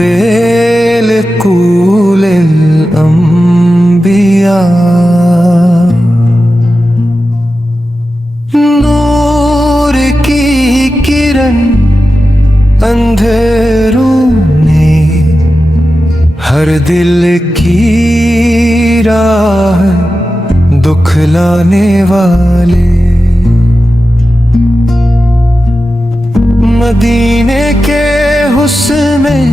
बेलकुल अंबिया नूर की किरण अंधेरों ने हर दिल की राह दुखलाने वाले मदीने के हुस्न में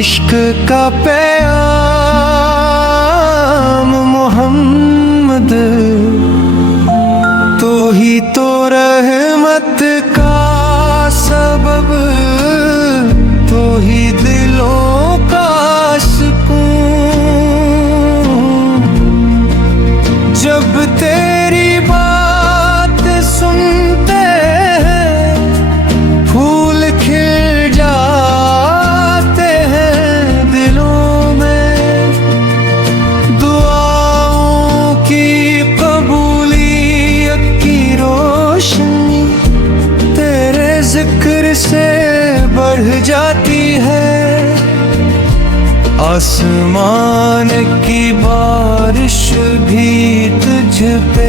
इश्क का पैगाम मोहम्मद तो ही तो रहमत का सबब तो ही दिलों का सुकून जब तेरी बात सुनते हैं फूल खिल जाते हैं दिलों में दुआओं की कबूलियत की रोशनी तेरे जिक्र से बढ़ जाती है आसमान की बारिश भी तुझ पे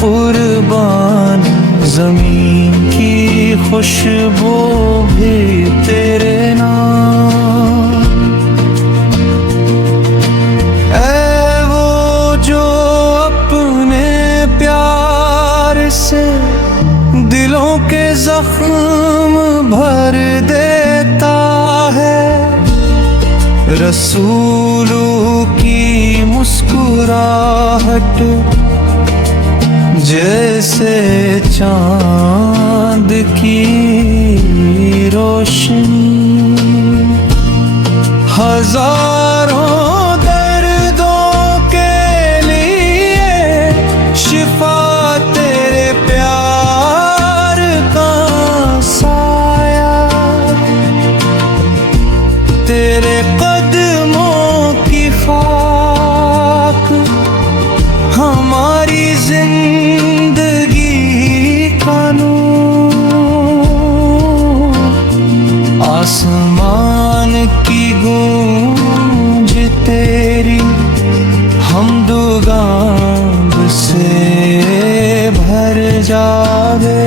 कुर्बान ज़मीन की खुशबू भी तेरे नाम ऐ वो जो अपने प्यार से दिलों के जख्म भर देता है रसूलों की मुस्कुराहट जैसे चांद की रोशनी हजारों दर्दों के लिए शिफा तेरे प्यार का साया तेरे कदमों की खाक हमारी जिंदगी का नूर आसमान की गूंज तेरी हमदुगान से भर जावे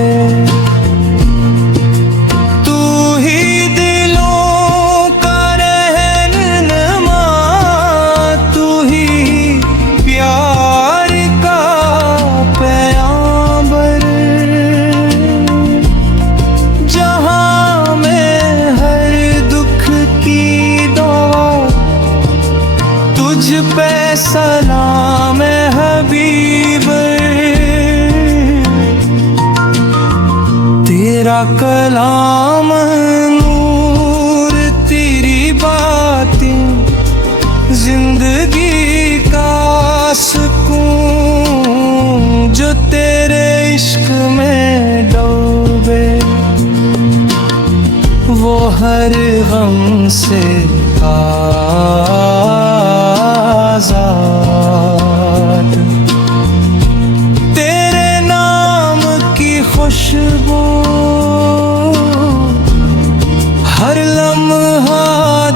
तू ही दिलों का रहनुमा तू ही प्यार का पैगाम्बर जहां में हर दुख की दवा तुझ पे सलाम हबीब तेरा कलाम नूर तेरी बातें जिंदगी का सुकून जो तेरे इश्क में डूबे वो हर गम से आजाद तेरे नाम की खुशबू हर लम्हा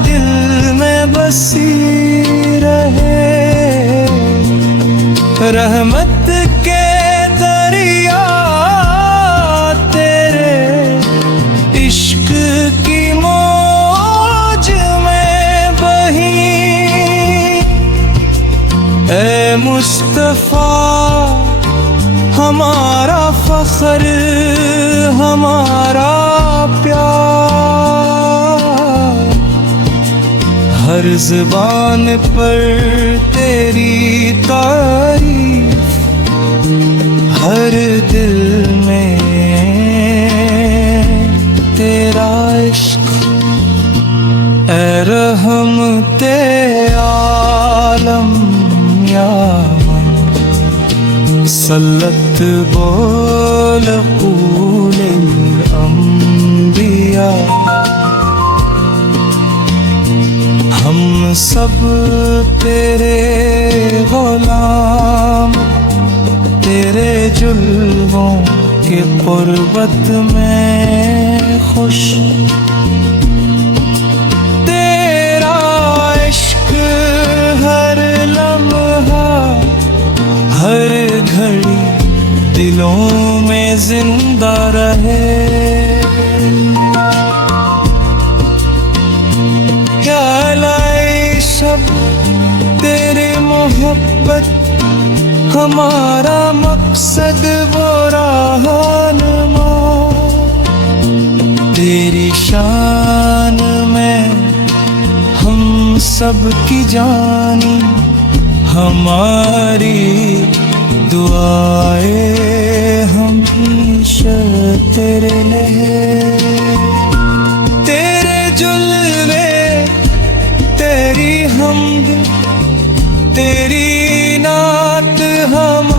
दिल में बसी रहे रहमत के दरिया तेरे इश्क की मौज में बही ए मुस्तफा हमारा फख्र हमारा प्यार हर ज़ुबान पर तेरी तारीफ हर दिल में तेरा इश्क ए रहमते आलम या सल्लत बोल कूल अंबिया हम सब तेरे गुलाम तेरे जुल्मों के कुर्बत में खुश दिलों में जिंदा रहे। क्या लाए शब्द तेरे मोहब्बत, हमारा मकसद वो रहनुमा। तेरी शान में हम सब की जानी, हमारी दुआएं हमेशा तेरे लिए। तेरे जुल्वे, तेरी हमद, तेरी नात हम